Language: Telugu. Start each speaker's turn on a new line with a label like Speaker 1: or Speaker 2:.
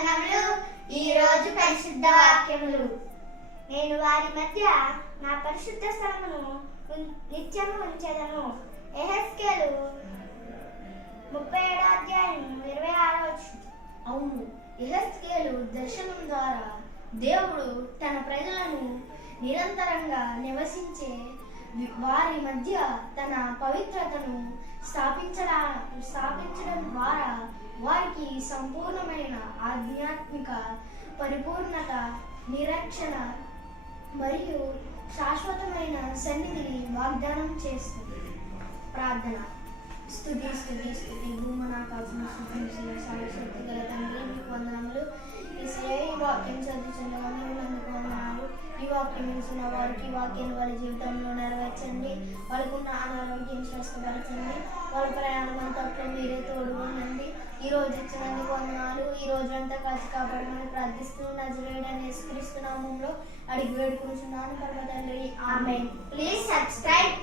Speaker 1: వందనములు ఈ రోజు పరిశుద్ధ వాక్యములు. నేను వారి మధ్య నా పరిశుద్ధ స్థలమును నిత్యము ఉంచెదను. ఎహెస్కేలు ముప్పై ఏడో అధ్యాయం ఇరవై ఆరో
Speaker 2: అవును ఎహెస్కేలు దర్శనం ద్వారా దేవుడు తన ప్రజలను నిరంతరంగా నివసించే వారి మధ్య తన పవిత్రతను స్థాపించడా స్థాపించడం ద్వారా వారికి సంపూర్ణమైన ఆధ్యాత్మిక పరిపూర్ణత నిరక్షణ మరియు శాశ్వతమైన సన్నిధిని వాగ్దానం చేస్తుంది. ప్రార్థన. స్థుతి స్థుతి స్థుతి భూమనాకాశం స్థుతించిన సర్వశక్తి గల తండ్రి మీకు వందనములు. ఈ శ్రేయ వాక్యం చదువుతున్న మీరు వందనాలు ఈ వాక్యం ఇచ్చిన వారికి వాక్యం వారి జీవితంలో నెరవేర్చండి. వాళ్ళకున్న అనారోగ్యం స్వస్థపరచండి రోజు ఇచ్చినందుకు వందనాలు. ఈ రోజు అంతా కాచి కాపాడమని ప్రార్థిస్తూ నజరేడని యేసుక్రీస్తు నామంలో అడిగి వేడుకుంటున్నాను పరమ ఆమె
Speaker 1: ప్లీజ్ సబ్స్క్రైబ్